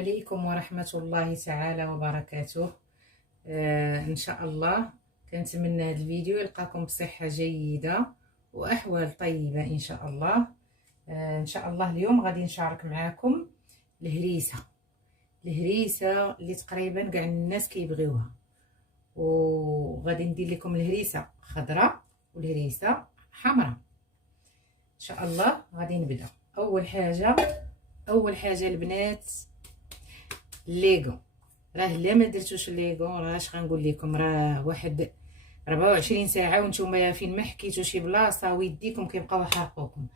عليكم ورحمة الله تعالى وبركاته. إن شاء الله كنتمنى هذا الفيديو يلقاكم بصحة جيدة وأحوال طيبة إن شاء الله. إن شاء الله اليوم غادي نشارك معاكم الهريسة اللي تقريبا كاع الناس كيبغيوها، وغادي ندير لكم الهريسة خضراء والهريسة حمراء. إن شاء الله غادي نبدأ. أول حاجة البنات الليغو. راه الا ما درتوش الليغو راه اش غنقول لكم، راه واحد 24 ساعه وانتم فين ما حكيتو شي بلاصه ويديكم كيبقاو يحرقوكم.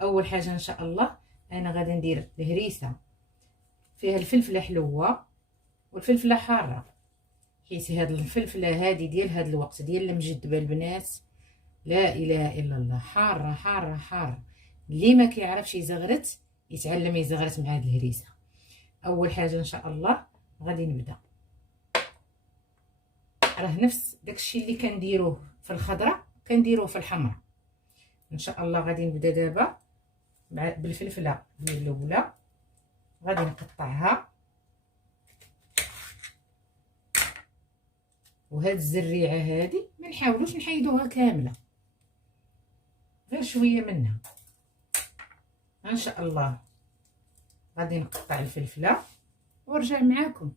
اول حاجه ان شاء الله انا غادي ندير الهريسه فيها الفلفله حلوه والفلفله حاره، حيت هاد الفلفله هادي ديال هاد الوقت ديال المجدبه البنات لا اله الا الله، حاره حاره حاره. اللي ما كيعرفش يزغرت يتعلم يزغرت مع هاد الهريسه. اول حاجه ان شاء الله غادي نبدا، راه نفس داكشي اللي كنديروه في الخضراء كنديروه في الحمراء. ان شاء الله غادي نبدا دابا بالفلفله الاولى، غادي نقطعها، وهاد الزريعه هادي ما نحاولوش نحيدوها كامله، غير شويه منها. ان شاء الله غادي نقطع الفلفله ونرجع معاكم.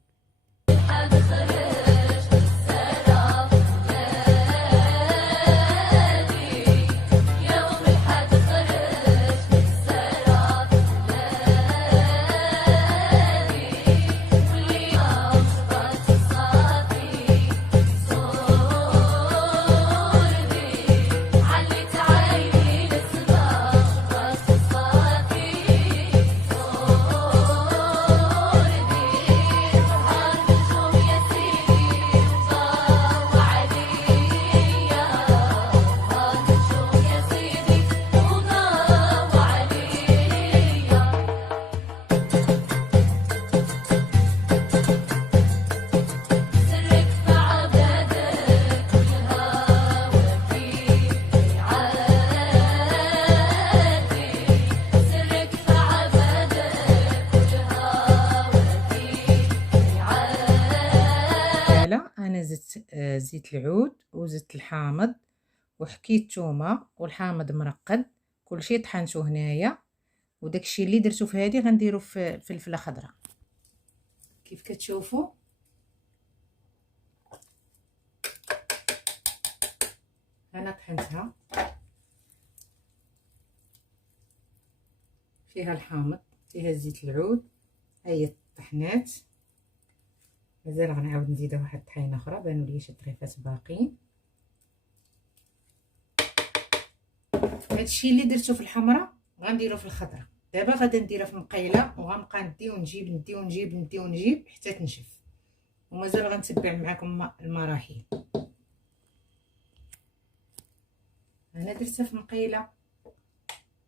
انا زدت زيت العود وزدت الحامض وحكيت تومه والحامض مرقد، كلشي طحنتو هنايا، وداكشي اللي درتو في هذه غنديرو في فلفله خضراء كيف كتشوفوا. انا طحنتها، فيها الحامض فيها زيت العود، هي طحنات. مازال غنعاود نزيدها واحد الطحينه اخرى، بانوا لي شي طريفات باقيين. هادشي اللي درتو في الحمراء غنديرو في الخضراء. دابا غادا نديرها في مقيله وغنبقى ندي ونجيب حتى تنشف، ومازال غنتبع معكم المراحل. انا درتها في مقيله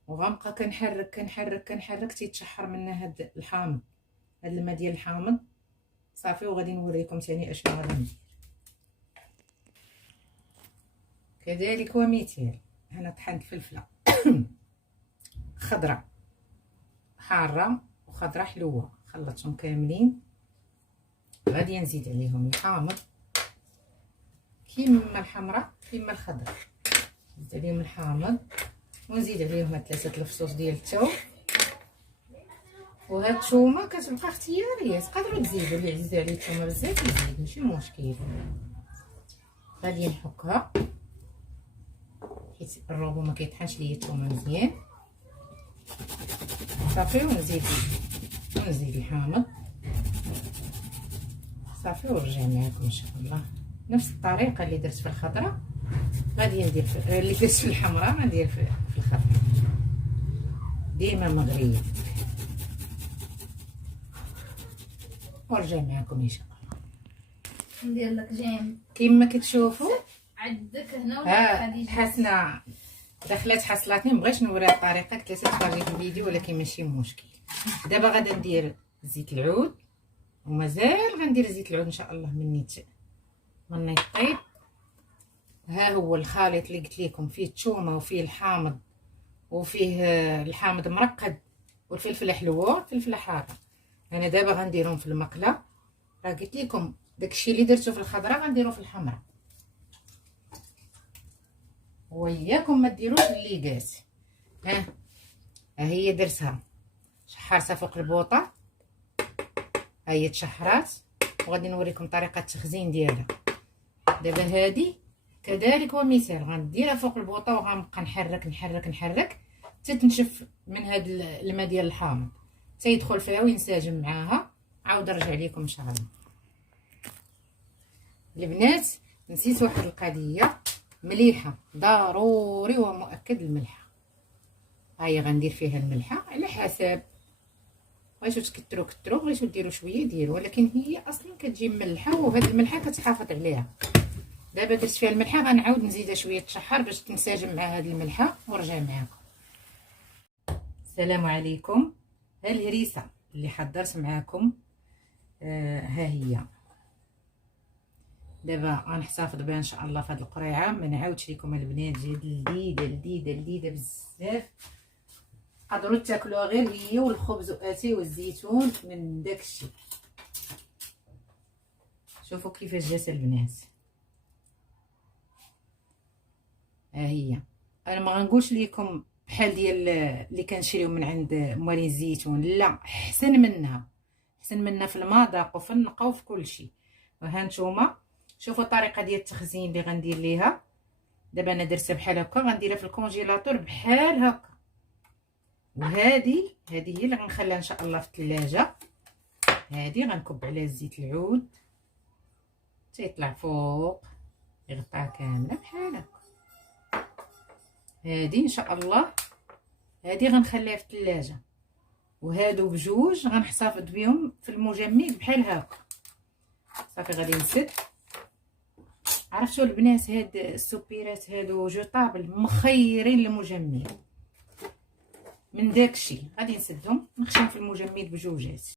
وغنبقى كنحرك تيتشحر منها هاد الحامض، هاد الماء ديال الحامض صافي. وغادي نوريكم ثاني اشنو غادي ندير. كذلك ومثال انا طحنت فلفله خضراء حاره وخضراء حلوه، خلطتهم كاملين. غادي نزيد عليهم الحامض كيما الحمراء كيما الخضراء، نزيد عليهم الحامض ونزيد عليهم 3 الفصوص ديال الثوم. وهاد الثومه كتبقى اختياريه، تقدروا تزيدوا اللي عزيز عليه الثومه بزاف يزيد، ماشي مشكل. غادي نحكها حيت الروبو ما كيطحنش ليا الثومه مزيان صافي. ونزيد الحامض صافي ونرجع معكم ان شاء الله. نفس الطريقه اللي درت في الخضراء غادي ندير اللي درت في الحمراء غندير في الخضراء، ديما مغريب. ونرجع معكم ان شاء الله. ندير لك جيم كيما كتشوفوا عندك هنا ولا حسنه دخلت حصلاتني، مبغيتش نوريها الطريقه، قلت لها تفرجي في الفيديو ولكن ماشي مشكل. دابا غادا ندير زيت العود، ومازال غندير زيت العود ان شاء الله من يطيب. ها هو الخليط اللي قلت لكم، فيه الثومه وفيه الحامض وفيه الحامض مرقد والفلفله حلوه والفلفله حاره. انا دابا غنديرهم في المقله. راه قلت لكم داكشي اللي درتو في الخضراء غنديرو في الحمراء، وياكم ما ديروش الليكات. ها هي درتها شحرتها فوق البوطه، ها هي تشحرات، وغادي نوريكم طريقه التخزين ديالها. دابا هذه كذلك ومثال غنديرها فوق البوطه وغنبقى نحرك نحرك نحرك حتى تنشف من هذا الماء ديال الحامض، حتى يدخل فيها وينسجم معاها. عاود نرجع لكم ان شاء الله. البنات نسيت واحد القضيه، مليحه ضروري ومؤكد الملحه. هاهي غندير فيها الملحه على حسب، بغيتو تكثروا كثروا، بغيتو ديروا شويه ديروا، ولكن هي اصلا كتجي مملحه وهاد الملحه كتحافظ عليها. دابا درت فيها الملحه، غنعاود نزيدها شويه تشحر باش تنسجم مع هاد الملحه ونرجع معاكم. السلام عليكم. ها الهريسه اللي حضرت معاكم، ها هي. دابا غنحتفظ بها ان شاء الله في هاد القريعه، ما نعاودش لكم البنات، جات لذيذه لذيذه لذيذه بزاف. تقدروا تاكلوها غير هي والخبز واتاي والزيتون من داكشي. شوفوا كيفاش جات البنات. ها هي. انا ما غنقولش لكم بحال ديال اللي كنشريو من عند موالين الزيتون، لا، احسن منها، احسن منها في المذاق وفي النقا وفي كل شيء. وها نتوما شوفوا الطريقه ديال التخزين اللي غندير ليها. دابا انا درتها بحال هكا، غنديرها في الكونجيلاتور بحال هكا. وهذه هي اللي غنخليها ان شاء الله في الثلاجه. هذه غنكب عليها زيت العود حتى يطلع فوق، يغطيها كامله بحال هكا. هذه ان شاء الله هذه غنخليها في الثلاجه، وهادو بجوج غنحتفظ بهم في المجمد بحال هكا. صافي غادي نسد. عرفتوا البنات هاد السوبيرات هادو جوطابل مخيرين للمجمد، من داكشي غادي نسدهم نخشيهم في المجمد بجوجات.